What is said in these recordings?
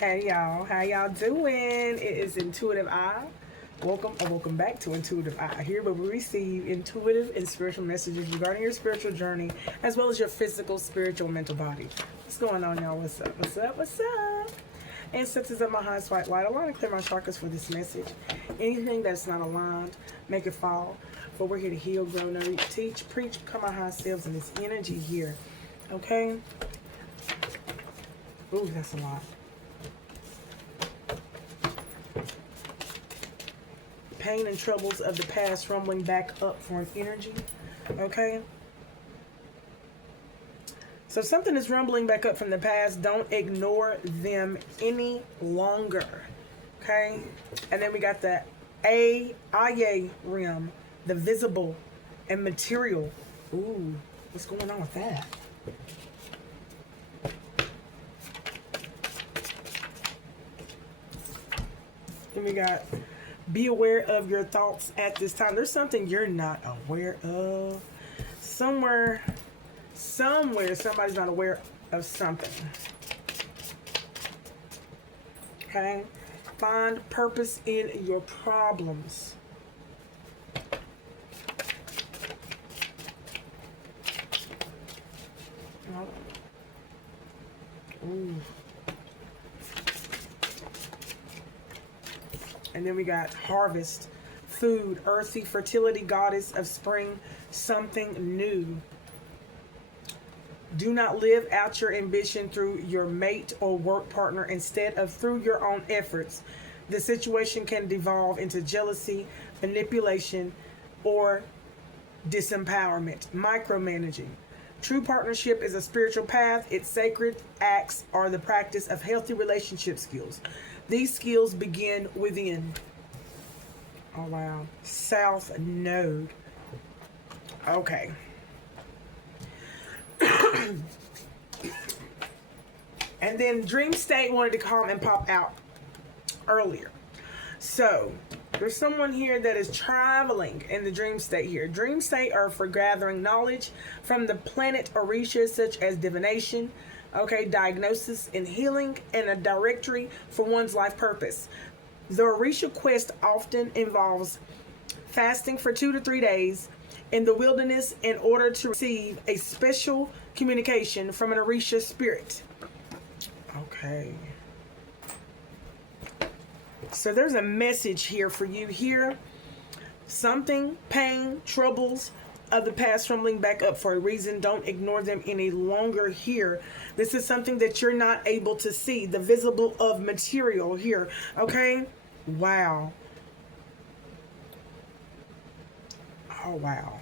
Hey y'all, how y'all doing? It is Intuitive Eye. Welcome back to Intuitive Eye. Here where we receive intuitive and spiritual messages regarding your spiritual journey, as well as your physical, spiritual, mental body. What's going on, y'all? What's up? What's up? What's up? Ancestors of my highest white light, I want to clear my chakras for this message. Anything that's not aligned, make it fall. For we're here to heal, grow, nourish, teach, preach, become our high selves in this energy here. Okay? Ooh, that's a lot. Pain and troubles of the past rumbling back up for an energy. Okay? So something is rumbling back up from the past. Don't ignore them any longer. Okay? And then we got the Aya rim, the visible and material. Ooh, what's going on with that? Then we got be aware of your thoughts at this time. There's something you're not aware of. Somewhere, somebody's not aware of something. Okay? Find purpose in your problems. Ooh. And then we got harvest, food, earthy, fertility, goddess of spring, something new. Do not live out your ambition through your mate or work partner instead of through your own efforts. The situation can devolve into jealousy, manipulation, or disempowerment, micromanaging. True partnership is a spiritual path. Its sacred acts are the practice of healthy relationship skills. These skills begin within. Oh, wow. South Node. Okay. And then Dream State wanted to come and pop out earlier. So, there's someone here that is traveling in the dream state here. Dream state are for gathering knowledge from the planet orishas, such as divination, okay, diagnosis and healing, and a directory for one's life purpose. The orisha quest often involves fasting for 2 to 3 days in the wilderness in order to receive a special communication from an orisha spirit. Okay. So there's a message here for you here. Something, pain, troubles of the past rumbling back up for a reason. Don't ignore them any longer here. This is something that you're not able to see. The visible of material here. Okay? Wow. Oh, wow.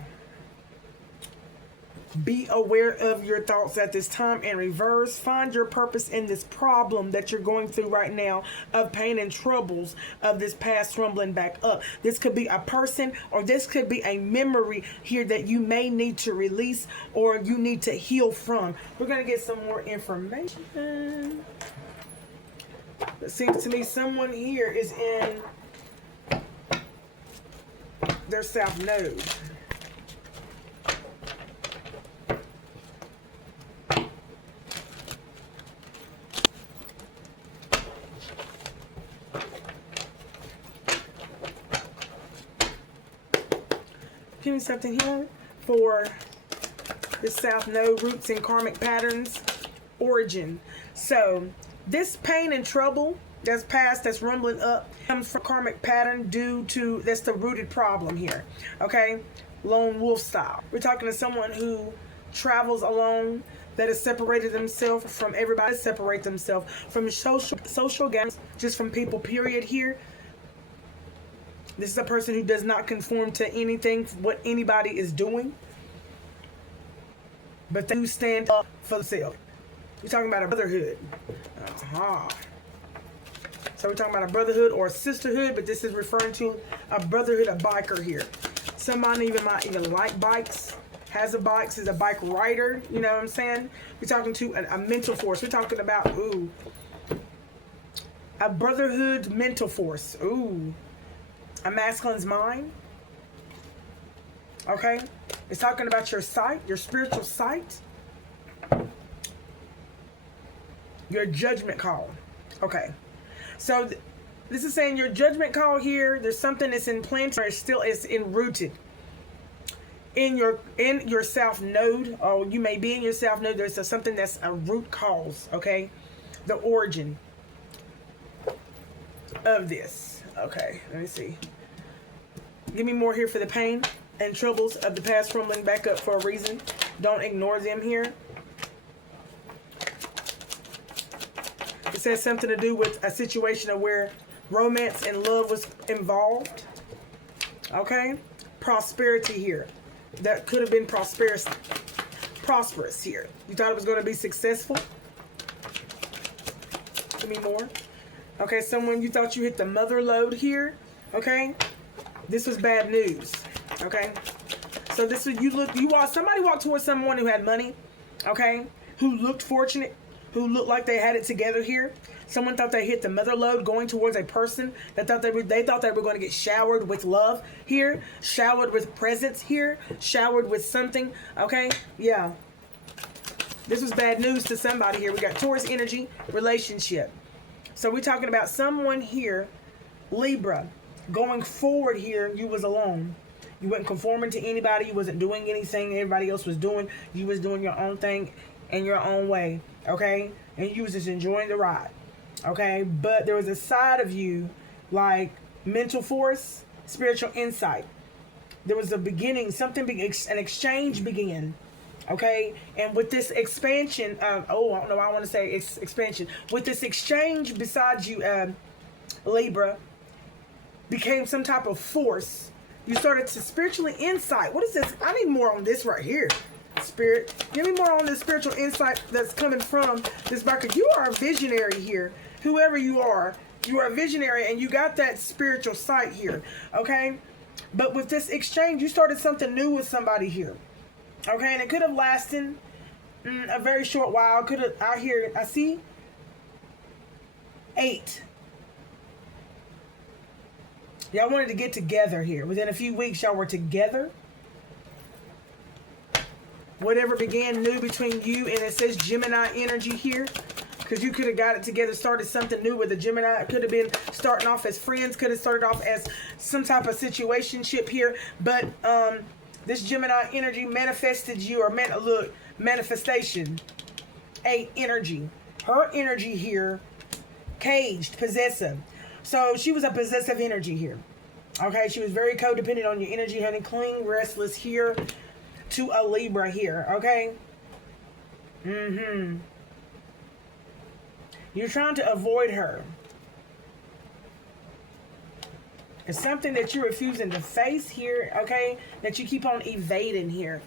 Be aware of your thoughts at this time in reverse. Find your purpose in this problem that you're going through right now of pain and troubles of this past rumbling back up. This could be a person, or this could be a memory here that you may need to release or you need to heal from. We're going to get some more information. It seems to me someone here is in their South Node. Give me something here for the South Node, roots and karmic patterns, origin. So this pain and trouble that's past, that's rumbling up, comes from karmic pattern due to, that's the rooted problem here. Okay? Lone wolf style. We're talking to someone who travels alone, that has separated themselves from everybody, separate themselves from social games, just from people, period here. This is a person who does not conform to anything, what anybody is doing. But they do stand up for themselves. We're talking about a brotherhood. So we're talking about a brotherhood or a sisterhood, but this is referring to a brotherhood, a biker here. Somebody might even like bikes, has a bike, is a bike rider, you know what I'm saying? We're talking to a mental force. We're talking about, ooh, a brotherhood mental force. Ooh. A masculine's mind. Okay? It's talking about your sight, your spiritual sight. Your judgment call. Okay. So this is saying your judgment call here, there's something that's implanted or still is enrooted in your south node, or you may be in your south node. There's something that's a root cause, okay? The origin of this. Okay, let me see. Give me more here for the pain and troubles of the past rumbling back up for a reason. Don't ignore them here. It says something to do with a situation of where romance and love was involved. Okay? Prosperity here. That could have been prosperous here. You thought it was going to be successful? Give me more. Okay, someone, you thought you hit the mother lode here. Okay? This was bad news. Okay? So this was, somebody walked towards someone who had money. Okay? Who looked fortunate. Who looked like they had it together here. Someone thought they hit the mother lode going towards a person that thought they thought they were going to get showered with love here, showered with presents here, showered with something. Okay, yeah. This was bad news to somebody here. We got Taurus energy, relationship. So we're talking about someone here, Libra, going forward here. You was alone. You wasn't conforming to anybody. You wasn't doing anything everybody else was doing. You was doing your own thing in your own way. Okay, and you was just enjoying the ride. Okay, but there was a side of you like mental force, spiritual insight. There was a beginning, an exchange began. Okay, and with this expansion of, I don't know, I want to say expansion. With this exchange beside you, Libra, became some type of force. You started to spiritually insight. What is this? I need more on this right here. Spirit, give me more on this spiritual insight that's coming from this backer. You are a visionary here. Whoever you are a visionary, and you got that spiritual sight here. Okay, but with this exchange, you started something new with somebody here. Okay, and it could have lasted a very short while. Could have out here. I see 8. Y'all wanted to get together here. Within a few weeks, y'all were together. Whatever began new between you, and it says Gemini energy here, because you could have got it together, started something new with a Gemini. It could have been starting off as friends, could have started off as some type of situationship here, but this Gemini energy manifested you, or manifestation. 8 energy. Her energy here, caged, possessive. So she was a possessive energy here. Okay, she was very codependent on your energy, honey. Cling, restless here. To a Libra here, okay? You're trying to avoid her. It's something that you're refusing to face here, okay? That you keep on evading here.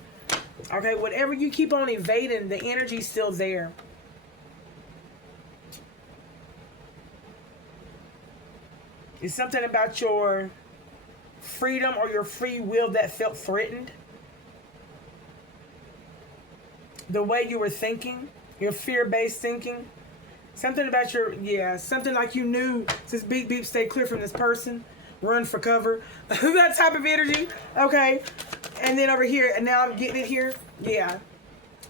Okay, whatever you keep on evading, the energy's still there. It's something about your freedom or your free will that felt threatened. The way you were thinking, your fear-based thinking. Something about something like you knew, says beep beep, stay clear from this person, run for cover. That type of energy, okay? And then over here, and now I'm getting it here, yeah.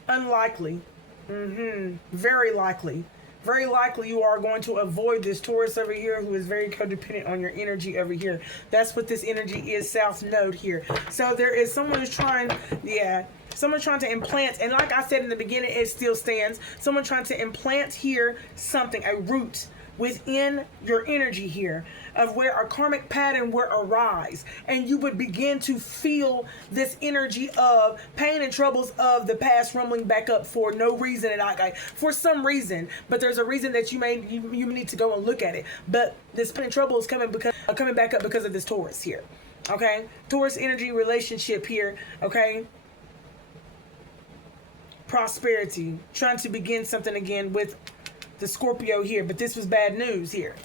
Unlikely, very likely. Very likely you are going to avoid this Taurus over here who is very codependent on your energy over here. That's what this energy is, South Node here. So there is someone who's trying, someone trying to implant, and like I said in the beginning, it still stands. Someone trying to implant here something, a root within your energy here of where a karmic pattern will arise, and you would begin to feel this energy of pain and troubles of the past rumbling back up for no reason at all, for some reason, but there's a reason that you need to go and look at it. But this pain and trouble is coming back up because of this Taurus here. Okay, Taurus energy relationship here. Okay, prosperity, trying to begin something again with the Scorpio here, but this was bad news here.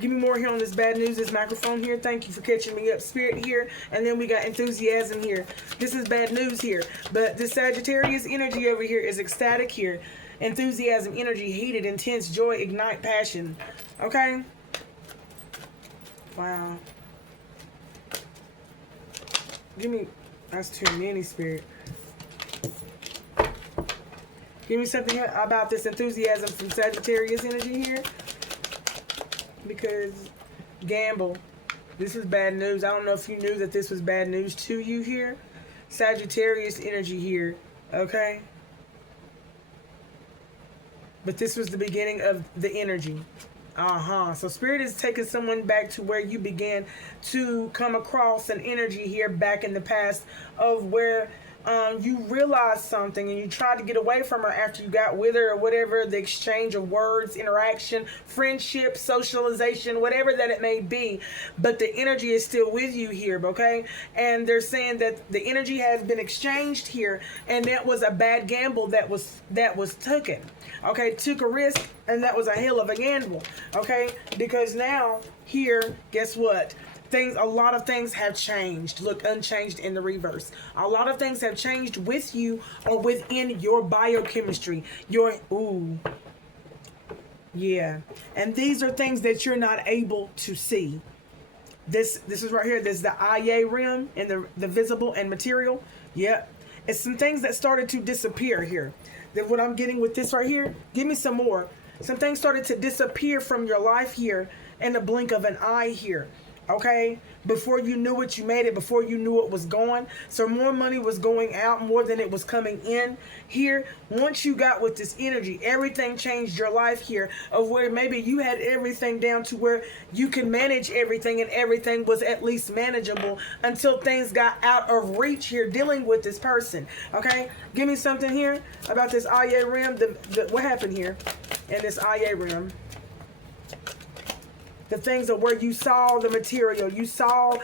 Give me more here on this bad news, this microphone here. Thank you for catching me up, Spirit here. And then we got enthusiasm here. This is bad news here, but this Sagittarius energy over here is ecstatic here. Enthusiasm, energy, heated, intense, joy, ignite, passion. Okay? Wow. Give me, that's too many, Spirit. Give me something about this enthusiasm from Sagittarius energy here. because gamble. This is bad news. I don't know if you knew that this was bad news to you here. Sagittarius energy here, okay? But this was the beginning of the energy. So Spirit is taking someone back to where you began to come across an energy here back in the past of where you realized something and you tried to get away from her after you got with her or whatever, the exchange of words, interaction, friendship, socialization, whatever that it may be. But the energy is still with you here, okay? And they're saying that the energy has been exchanged here, and that was a bad gamble that was taken. Okay, took a risk, and that was a hell of a gamble. Okay, because now here, guess what? A lot of things have changed. Look, unchanged in the reverse. A lot of things have changed with you or within your biochemistry. Yeah. And these are things that you're not able to see. This is right here. This is the IA rim and the visible and material. Yep. It's some things that started to disappear here. Then what I'm getting with this right here, give me some more. Some things started to disappear from your life here in the blink of an eye here. Okay, before you knew it, you made it. Before you knew it was gone. So more money was going out more than it was coming in here. Once you got with this energy, everything changed your life here, of where maybe you had everything down to where you can manage everything and everything was at least manageable until things got out of reach here dealing with this person. Okay, give me something here about this IA rim. What happened here in this IA rim? The things of where you saw the material, you saw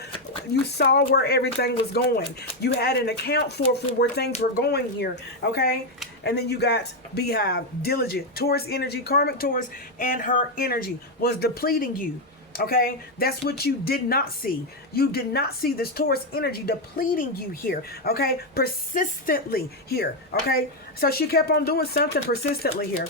where everything was going. You had an account for where things were going here, okay? And then you got Beehive, Diligent, Taurus energy, Karmic Taurus, and her energy was depleting you. Okay, that's what you did not see. You did not see this Taurus energy depleting you here. Okay, persistently here. Okay, so she kept on doing something persistently here,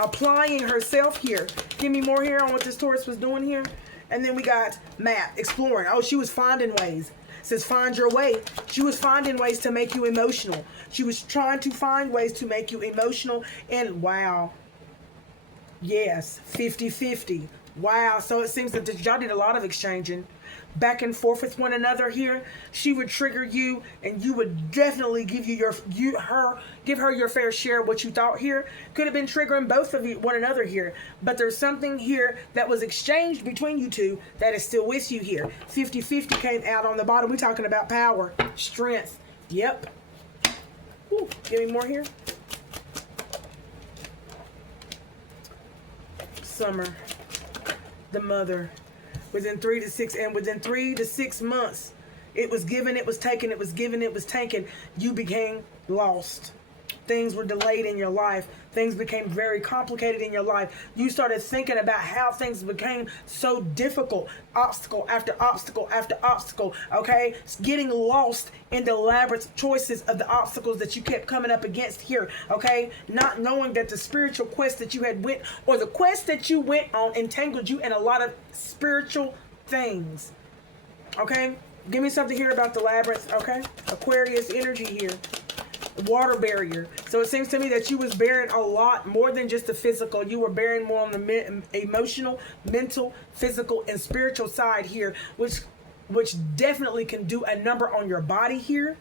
applying herself here. Give me more here on what this Taurus was doing here. And then we got Matt exploring. Oh, she was finding ways. It says find your way. She was finding ways to make you emotional. She was trying to find ways to make you emotional. And wow, yes, 50-50. Wow, so it seems that y'all did a lot of exchanging back and forth with one another here. She would trigger you, and you would definitely give give her your fair share of what you thought here. Could have been triggering both of you one another here, but there's something here that was exchanged between you two that is still with you here. 50-50 came out on the bottom. We're talking about power, strength. Yep. Ooh, give me more here. Summer. The mother, within 3 to 6 months, it was given, it was taken, it was given, it was taken. You became lost. Things were delayed in your life. Things became very complicated in your life. You started thinking about how things became so difficult. Obstacle after obstacle after obstacle. Okay? Getting lost in the elaborate choices of the obstacles that you kept coming up against here. Okay? Not knowing that the spiritual quest that you had went, or the quest that you went on, entangled you in a lot of spiritual things. Okay? Give me something here about the labyrinth. Okay? Aquarius energy here. Water barrier. So it seems to me that you was bearing a lot more than just the physical. You were bearing more on the emotional, mental, physical, and spiritual side here, which definitely can do a number on your body here.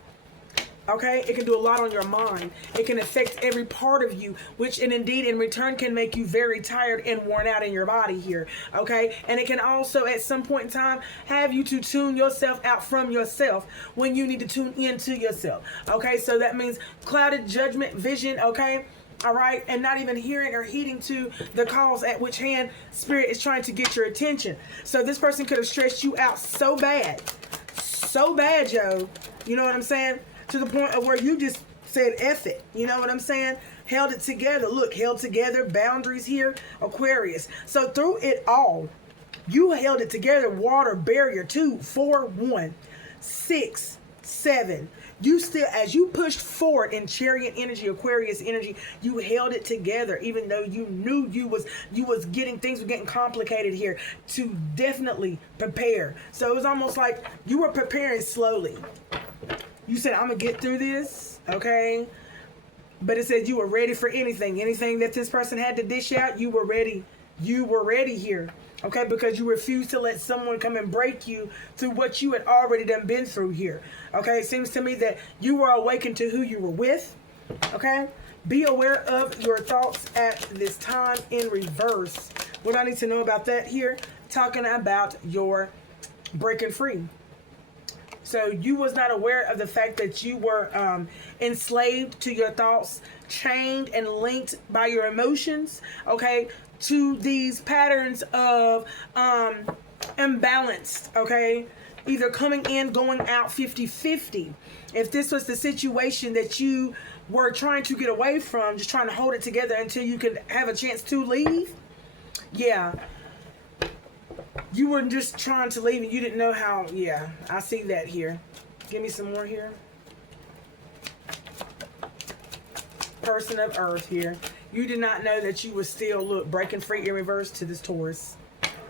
Okay, it can do a lot on your mind. It can affect every part of you, which indeed in return can make you very tired and worn out in your body here. Okay, and it can also at some point in time have you to tune yourself out from yourself when you need to tune into yourself. Okay, so that means clouded judgment, vision. Okay. All right, and not even hearing or heeding to the calls at which hand Spirit is trying to get your attention. So this person could have stressed you out so bad, Joe. You know what I'm saying? To the point of where you just said F it. You know what I'm saying? Held it together. Look, held together. Boundaries here. Aquarius. So through it all, you held it together. Water barrier. 2, 4, 1, 6, 7. You still, as you pushed forward in Chariot energy, Aquarius energy, you held it together, even though you knew you was things were getting complicated here, to definitely prepare. So it was almost like you were preparing slowly. You said, I'm going to get through this, okay? But it said you were ready for anything. Anything that this person had to dish out, you were ready you were ready here. Okay, because you refused to let someone come and break you through what you had already done been through here. Okay, it seems to me that you were awakened to who you were with. Okay, be aware of your thoughts at this time in reverse. What I need to know about that here, talking about your breaking free. So you was not aware of the fact that you were enslaved to your thoughts, chained and linked by your emotions, okay, to these patterns of imbalanced, okay, either coming in, going out 50-50. If this was the situation that you were trying to get away from, just trying to hold it together until you could have a chance to leave, yeah, you were just trying to leave and you didn't know how. Yeah, I see that here. Give me some more here. Person of Earth here. You did not know that you were still, look, breaking free in reverse to this Taurus.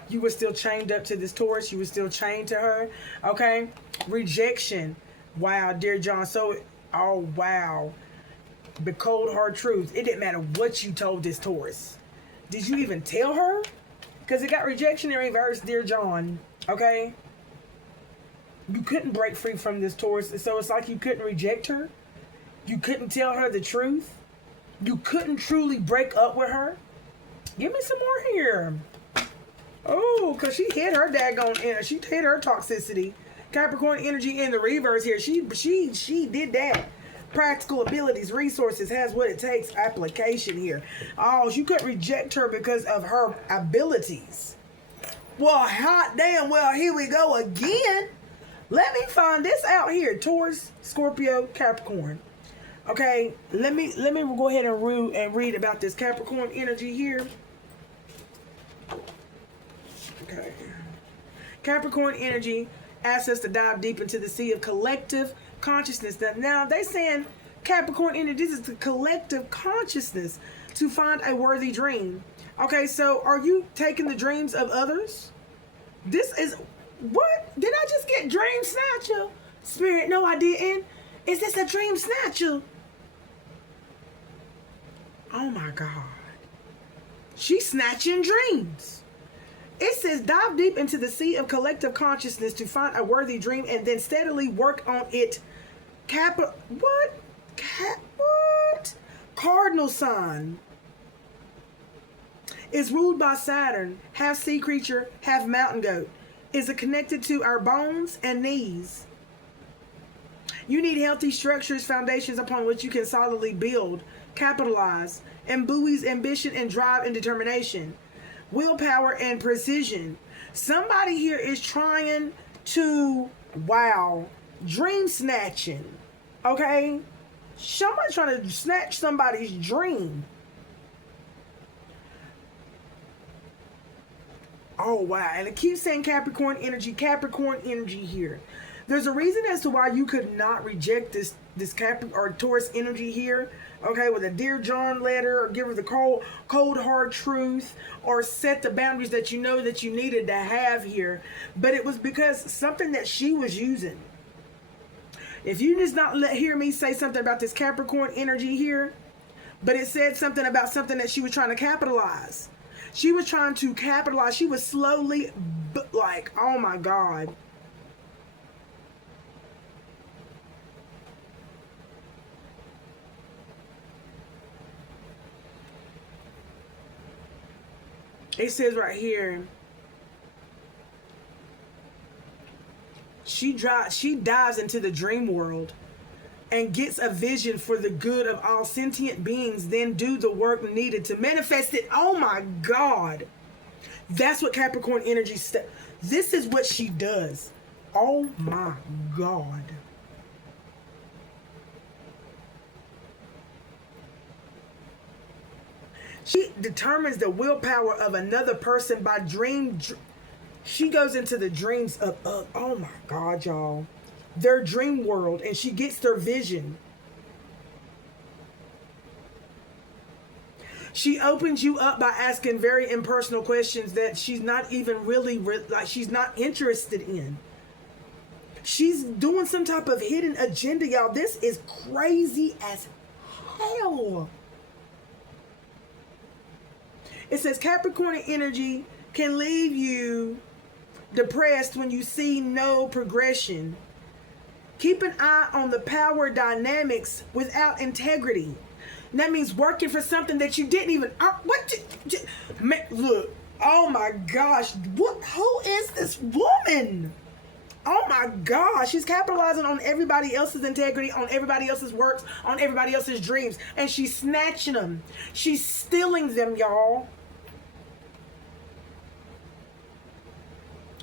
You were still chained up to this Taurus. You were still chained to her. Okay? Rejection. Wow, dear John. So, oh, wow. The cold, hard truth. It didn't matter what you told this Taurus. Did you even tell her? Because it got rejection in reverse, dear John. Okay? You couldn't break free from this Taurus. So it's like you couldn't reject her. You couldn't tell her the truth. You couldn't truly break up with her. Give me some more here. Oh, because she hit her daggone, she hit her toxicity. Capricorn energy in the reverse here. She did that. Practical abilities, resources, has what it takes, application here. Oh, you couldn't reject her because of her abilities. Well, hot damn, well, here we go again. Let me find this out here. Taurus, Scorpio, Capricorn. Okay, let me go ahead and read about this Capricorn energy here. Okay. Capricorn energy asks us to dive deep into the sea of collective consciousness. Now they saying Capricorn energy, this is the collective consciousness to find a worthy dream. Okay, so are you taking the dreams of others? This is, what? Did I just get dream snatcher? Spirit, no I didn't. Is this a dream snatcher? Oh my God. She's snatching dreams. It says dive deep into the sea of collective consciousness to find a worthy dream and then steadily work on it. What? Cardinal sign is ruled by Saturn, half sea creature, half mountain goat. Is it connected to our bones and knees? You need healthy structures, foundations upon which you can solidly build, capitalize, and buoys ambition and drive and determination, willpower and precision. Somebody here is trying to, wow, dream snatching. Okay? Somebody trying to snatch somebody's dream. Oh, wow. And it keeps saying Capricorn energy here. There's a reason as to why you could not reject this Capricorn or Taurus energy here. Okay, with a Dear John letter, or give her the cold hard truth, or set the boundaries that you know that you needed to have here. But it was because something that she was using. If you just not hear me say something about this Capricorn energy here, but it said something about something that she was trying to capitalize. She was trying to capitalize. She was slowly, like, oh my God. It says right here, she dives into the dream world and gets a vision for the good of all sentient beings, then do the work needed to manifest it. Oh my God. That's what Capricorn energy this is what she does. Oh my God. She determines the willpower of another person by she goes into the dreams of, oh my God, y'all, their dream world, and she gets their vision. She opens you up by asking very impersonal questions that she's not even really like she's not interested in. She's doing some type of hidden agenda, y'all. This is crazy as hell. It says Capricorn energy can leave you depressed when you see no progression. Keep an eye on the power dynamics without integrity. And that means working for something that you didn't even. Look, oh my gosh, who is this woman? Oh my gosh, she's capitalizing on everybody else's integrity, on everybody else's works, on everybody else's dreams, and she's snatching them. She's stealing them, y'all.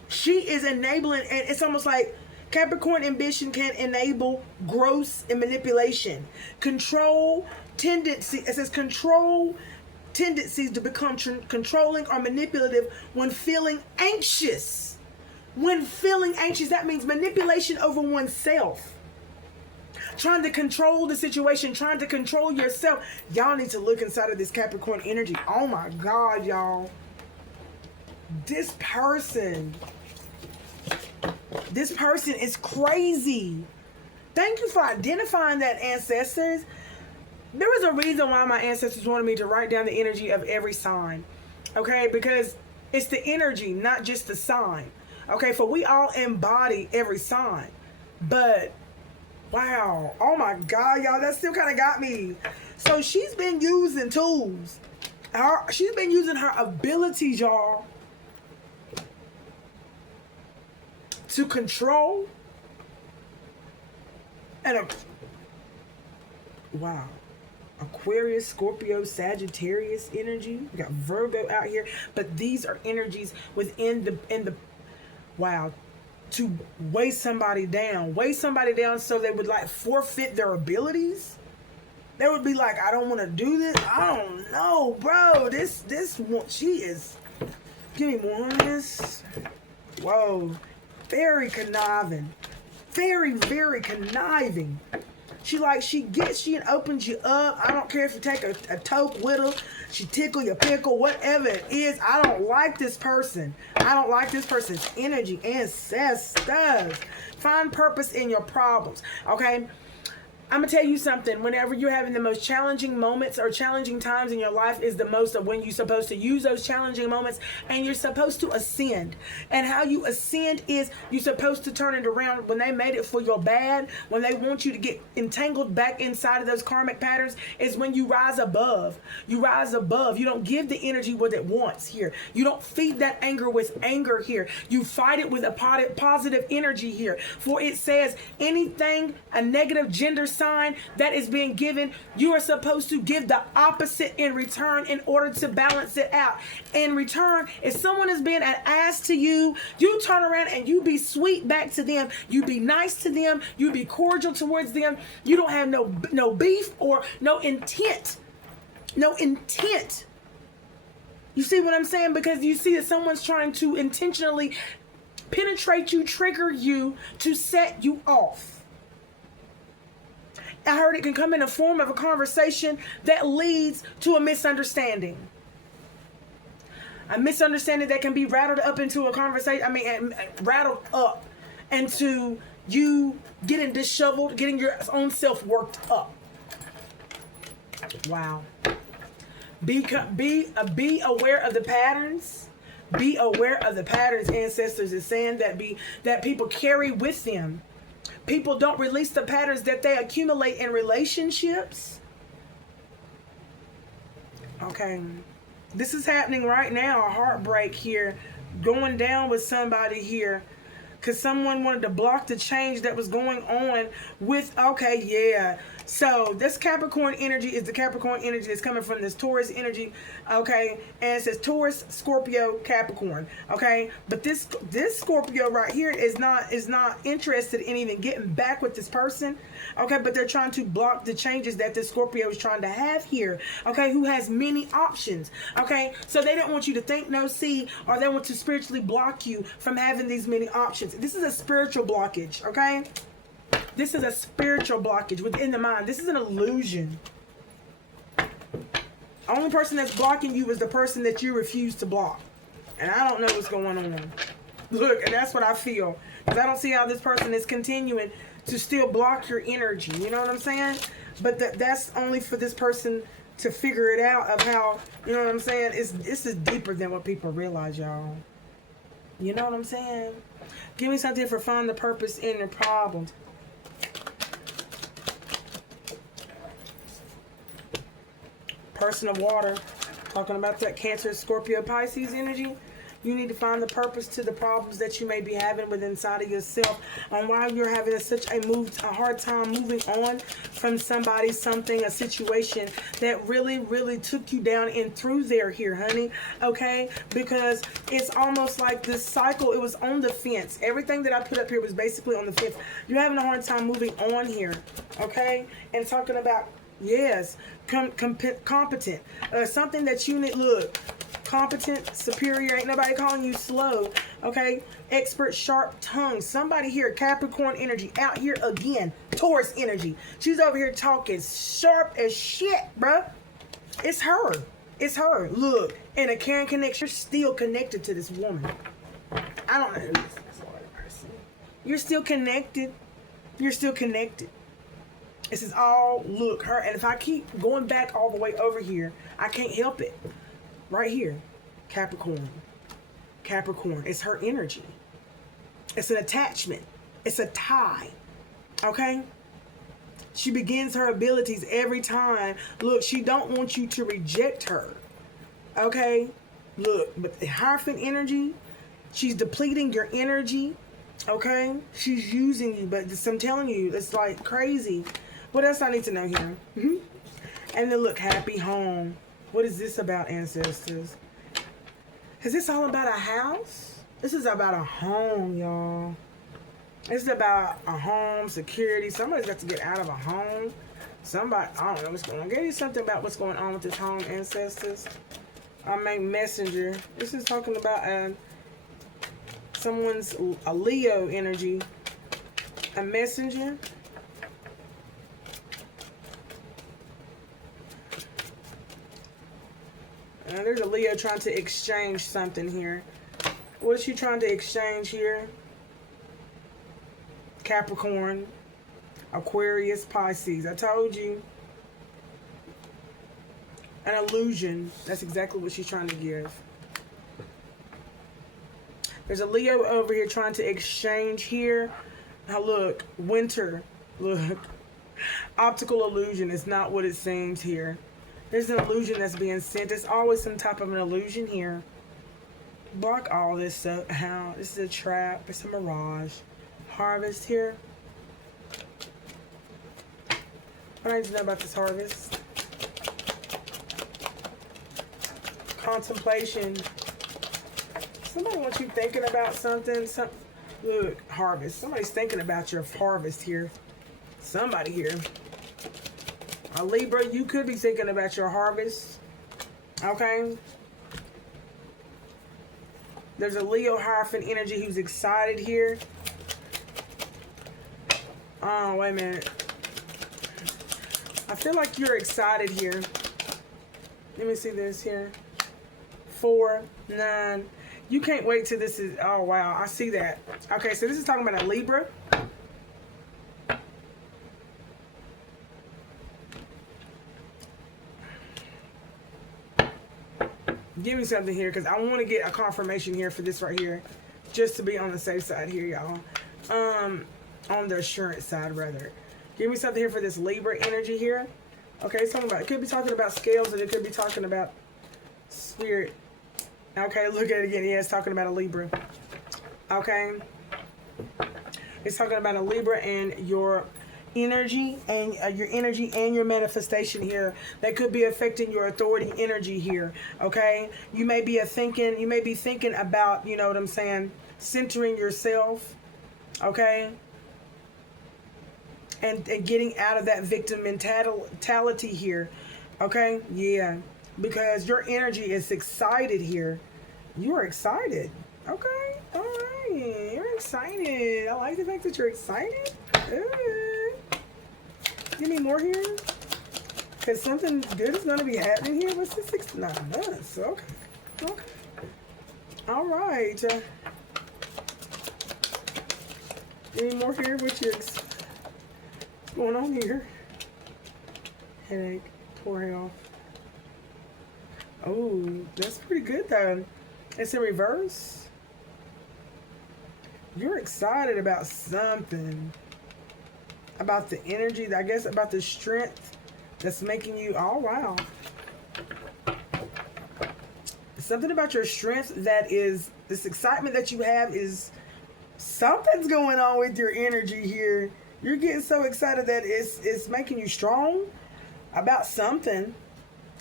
She is enabling, and it's almost like Capricorn ambition can enable growth and manipulation. Control tendency, it says control tendencies to become controlling or manipulative when feeling anxious. When feeling anxious, that means manipulation over oneself. Trying to control the situation, trying to control yourself. Y'all need to look inside of this Capricorn energy. Oh my God, y'all. This person is crazy. Thank you for identifying that, ancestors. There was a reason why my ancestors wanted me to write down the energy of every sign. Okay, because it's the energy, not just the sign. Okay, for we all embody every sign. But, wow. Oh my God, y'all, that still kind of got me. So she's been using tools. She's been using her abilities, y'all, to control and wow. Aquarius, Scorpio, Sagittarius energy. We got Virgo out here, but these are energies within the wow, to weigh somebody down so they would like forfeit their abilities. They would be like, I don't want to do this. I don't know, bro. This she is. Give me more on this. Whoa, very conniving, very, very conniving. She gets you and opens you up. I don't care if you take a toke with her. She tickle your pickle, whatever it is. I don't like this person. I don't like this person's energy. Ancestors. Find purpose in your problems. Okay? I'm going to tell you something. Whenever you're having the most challenging moments or challenging times in your life is the most of when you're supposed to use those challenging moments, and you're supposed to ascend. And how you ascend is you're supposed to turn it around when they made it for your bad, when they want you to get entangled back inside of those karmic patterns, is when you rise above. You rise above. You don't give the energy what it wants here. You don't feed that anger with anger here. You fight it with a positive energy here. For it says anything, a negative gender sign that is being given, you are supposed to give the opposite in return in order to balance it out. In return, if someone is being an ass to you, you turn around and you be sweet back to them. You be nice to them. You be cordial towards them. You don't have no beef or no intent. No intent. You see what I'm saying? Because you see that someone's trying to intentionally penetrate you, trigger you, to set you off. I heard it can come in the form of a conversation that leads to a misunderstanding. A misunderstanding that can be rattled up into a conversation. Rattled up into you getting disheveled, getting your own self worked up. Wow. Be aware of the patterns. Be aware of the patterns, ancestors is saying that people carry with them. People don't release the patterns that they accumulate in relationships. Okay. This is happening right now. A heartbreak here. Going down with somebody here. Because someone wanted to block the change that was going on with... Okay, yeah. So, this Capricorn energy is the Capricorn energy that's coming from this Taurus energy. Okay. And it says Taurus, Scorpio, Capricorn. Okay. But this Scorpio right here is not interested in even getting back with this person. Okay. But they're trying to block the changes that this Scorpio is trying to have here. Okay. Who has many options. Okay. So, they don't want you to think, no, see, or they want to spiritually block you from having these many options. This is a spiritual blockage. Okay. This is a spiritual blockage within the mind. This is an illusion. Only person that's blocking you is the person that you refuse to block. And I don't know what's going on. Look, and that's what I feel. Because I don't see how this person is continuing to still block your energy. You know what I'm saying? But that's only for this person to figure it out of how, you know what I'm saying? This is deeper than what people realize, y'all. You know what I'm saying? Give me something for find the purpose in your problems. Person of water, talking about that Cancer, Scorpio, Pisces energy. You need to find the purpose to the problems that you may be having within inside of yourself, on why you're having such a hard time moving on from somebody, something, a situation that really, really took you down and through there here, honey. Okay? Because it's almost like this cycle, it was on the fence. Everything that I put up here was basically on the fence. You're having a hard time moving on here. Okay? And talking about, yes, competent. Something that you need, look, competent, superior, ain't nobody calling you slow, okay? Expert, sharp tongue. Somebody here, Capricorn energy, out here again, Taurus energy. She's over here talking sharp as shit, bruh. It's her. It's her. Look, and a caring connection. You're still connected to this woman. I don't know who this is. You're still connected. You're still connected. This is all, look, her. And if I keep going back all the way over here, I can't help it. Right here, Capricorn. Capricorn, it's her energy. It's an attachment. It's a tie. Okay? She begins her abilities every time. Look, she don't want you to reject her. Okay? Look, but the Hierophant energy, she's depleting your energy. Okay? She's using you, but I'm telling you, it's like crazy. What else I need to know here? And then look, happy home. What is this about, ancestors? Is this all about a house? This is about a home, y'all. This is about a home, security. Somebody's got to get out of a home. Somebody, I don't know what's going on. I'll give you something about what's going on with this home, ancestors. I make messenger. This is talking about someone's, a Leo energy. A messenger. There's a Leo trying to exchange something here. What is she trying to exchange here? Capricorn, Aquarius, Pisces. I told you. An illusion. That's exactly what she's trying to give. There's a Leo over here trying to exchange here. Now look, winter. Look. Optical illusion is not what it seems here. There's an illusion that's being sent. There's always some type of an illusion here. Block all this stuff out. This is a trap. It's a mirage. Harvest here. What I need to know about this harvest? Contemplation. Somebody wants you thinking about something. Look, harvest. Somebody's thinking about your harvest here. Somebody here. A Libra, you could be thinking about your harvest. Okay? There's a Leo Hierophant energy who's excited here. Oh, wait a minute. I feel like you're excited here. Let me see this here. 4, 9. You can't wait till this is... Oh, wow. I see that. Okay, so this is talking about a Libra. Give me something here, because I want to get a confirmation here for this right here, just to be on the safe side here, y'all. On the assurance side, rather. Give me something here for this Libra energy here. Okay, it's talking about, it could be talking about scales, and it could be talking about spirit. Okay, look at it again. Yeah, it's talking about a Libra. Okay. It's talking about a Libra and your energy and your manifestation here that could be affecting your authority energy here. Okay, you may be thinking about, you know what I'm saying, centering yourself. Okay, and getting out of that victim mentality here. Okay, yeah, because your energy is excited here. You're excited. Okay, all right, you're excited. I like the fact that you're excited. Give me more here. Because something good is going to be happening here. What's the 69 months? Okay. Okay. All right. Give me more here. What's going on here? Headache. Poor health. Oh, that's pretty good though. It's in reverse. You're excited about something. About the energy, I guess about the strength that's making you, oh wow. Something about your strength that is, this excitement that you have is, something's going on with your energy here. You're getting so excited that it's making you strong about something.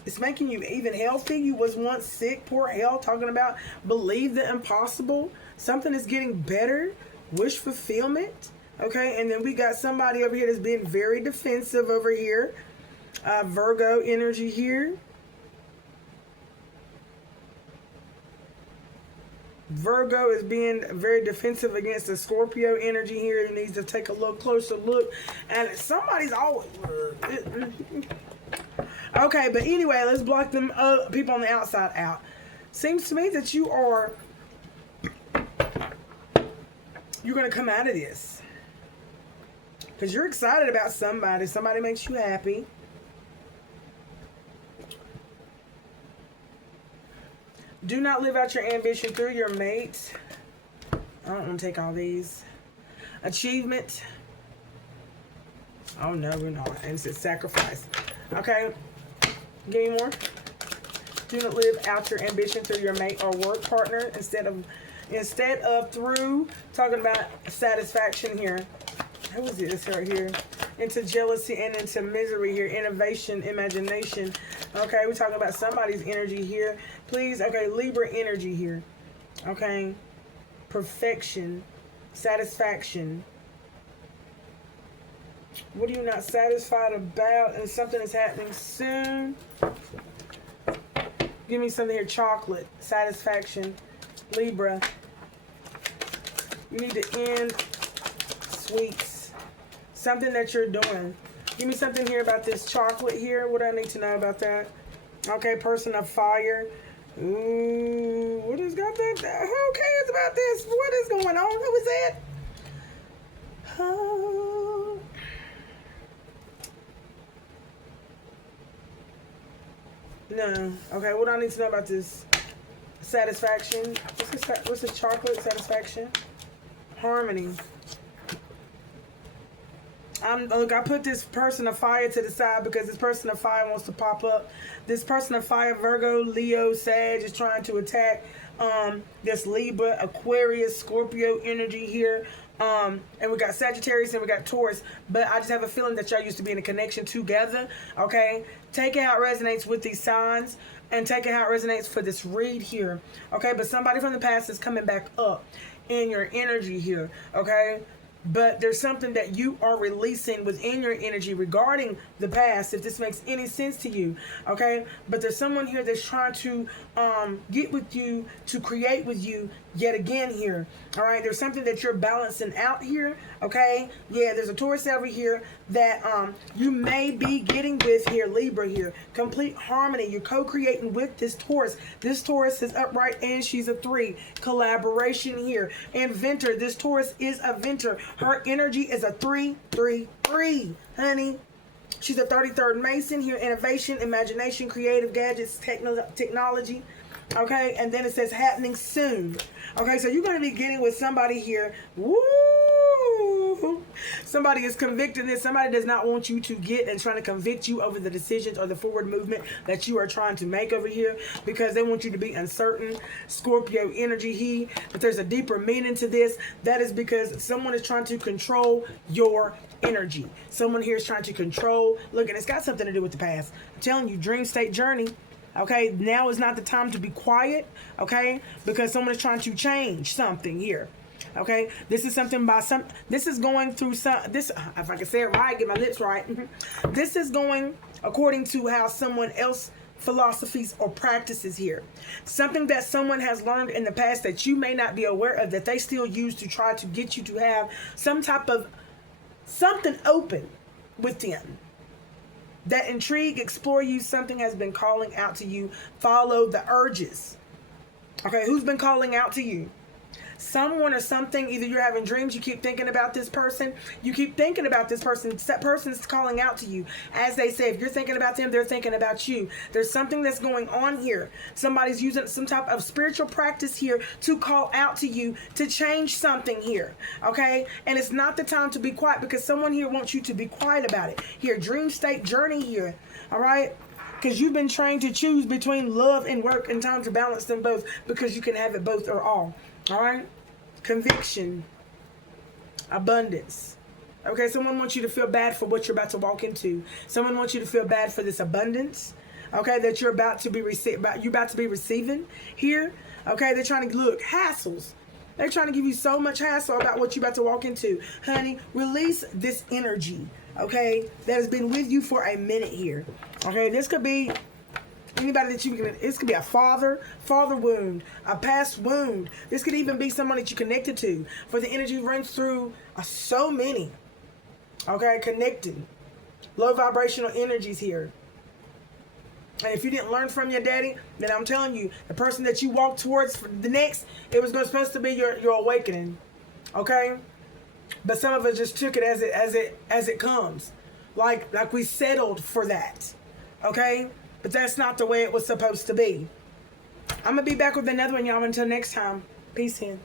It's making you even healthy. You was once sick, poor health, talking about believe the impossible. Something is getting better. Wish fulfillment. Okay, and then we got somebody over here that's being very defensive over here. Virgo energy here. Virgo is being very defensive against the Scorpio energy here. He needs to take a little closer look. And somebody's always... Okay, but anyway, let's block them people on the outside out. Seems to me that you're going to come out of this. Because you're excited about somebody. Somebody makes you happy. Do not live out your ambition through your mate. I don't want to take all these. Achievement. Oh, no, we're not. And it says sacrifice. Okay. Give me more. Do not live out your ambition through your mate or work partner. Instead of through, talking about satisfaction here. Who is this right here? Into jealousy and into misery here. Innovation, imagination. Okay, we're talking about somebody's energy here. Please, okay, Libra energy here. Okay. Perfection. Satisfaction. What are you not satisfied about? And something is happening soon. Give me something here. Chocolate. Satisfaction. Libra. You need to end sweets. Something that you're doing. Give me something here about this chocolate here. What do I need to know about that? Okay, person of fire. Ooh, what has got that? Who cares about this? What is going on? Who is that? Oh. No. Okay, what do I need to know about this? Satisfaction. What's this chocolate? Satisfaction. Harmony. Look, I put this person of fire to the side because this person of fire wants to pop up. This person of fire, Virgo, Leo, Sag, is trying to attack this Libra, Aquarius, Scorpio energy here. And we got Sagittarius and we got Taurus. But I just have a feeling that y'all used to be in a connection together. Okay? Take it how it resonates with these signs. And take it how it resonates for this read here. Okay? But somebody from the past is coming back up in your energy here. Okay? But there's something that you are releasing within your energy regarding the past, if this makes any sense to you, okay? But there's someone here that's trying to get with you, to create with you yet again here, all right? There's something that you're balancing out here, okay? Yeah, there's a Taurus over here that you may be getting with here, Libra here. Complete harmony. You're co-creating with this Taurus. This Taurus is upright and she's a 3. Collaboration here. Inventor. This Taurus is a inventor. Her energy is a 3-3-3, honey. She's a 33rd Mason here. Innovation, imagination, creative gadgets, technology. Okay, and then it says happening soon. Okay, so you're going to be getting with somebody here. Woo! Somebody is convicting this. Somebody does not want you to get and trying to convict you over the decisions or the forward movement that you are trying to make over here because they want you to be uncertain. Scorpio energy but there's a deeper meaning to this. That is because someone is trying to control your energy. Someone here is trying to control. Look, and it's got something to do with the past. I'm telling you, dream state journey. Okay, now is not the time to be quiet, okay? Because someone is trying to change something here. Okay, this is something by some. This is going through some. This, if I can say it right, get my lips right. This is going according to how someone else philosophies or practices here. Something that someone has learned in the past that you may not be aware of that they still use to try to get you to have some type of something open with them. That intrigue, explore you, something has been calling out to you. Follow the urges. Okay, who's been calling out to you? Someone or something, either you're having dreams, you keep thinking about this person, you keep thinking about this person, that person's calling out to you. As they say, if you're thinking about them, they're thinking about you. There's something that's going on here. Somebody's using some type of spiritual practice here to call out to you to change something here, okay? And it's not the time to be quiet, because someone here wants you to be quiet about it. Here, dream state journey here, all right? Because you've been trained to choose between love and work, and time to balance them both, because you can have it both or all. All right? Conviction. Abundance. Okay, someone wants you to feel bad for what you're about to walk into. Someone wants you to feel bad for this abundance, okay, that you're about to be receiving here. Okay, they're trying to look hassles. They're trying to give you so much hassle about what you're about to walk into. Honey, release this energy, okay, that has been with you for a minute here. Okay, this could be anybody that you can, this could be a father wound, a past wound. This could even be someone that you connected to. For the energy runs through so many, okay, connected. Low vibrational energies here. And if you didn't learn from your daddy, then I'm telling you, the person that you walk towards for the next, it was supposed to be your awakening, okay? But some of us just took it as it comes, like we settled for that, okay? But that's not the way it was supposed to be. I'm gonna be back with another one, y'all. Until next time, peace in.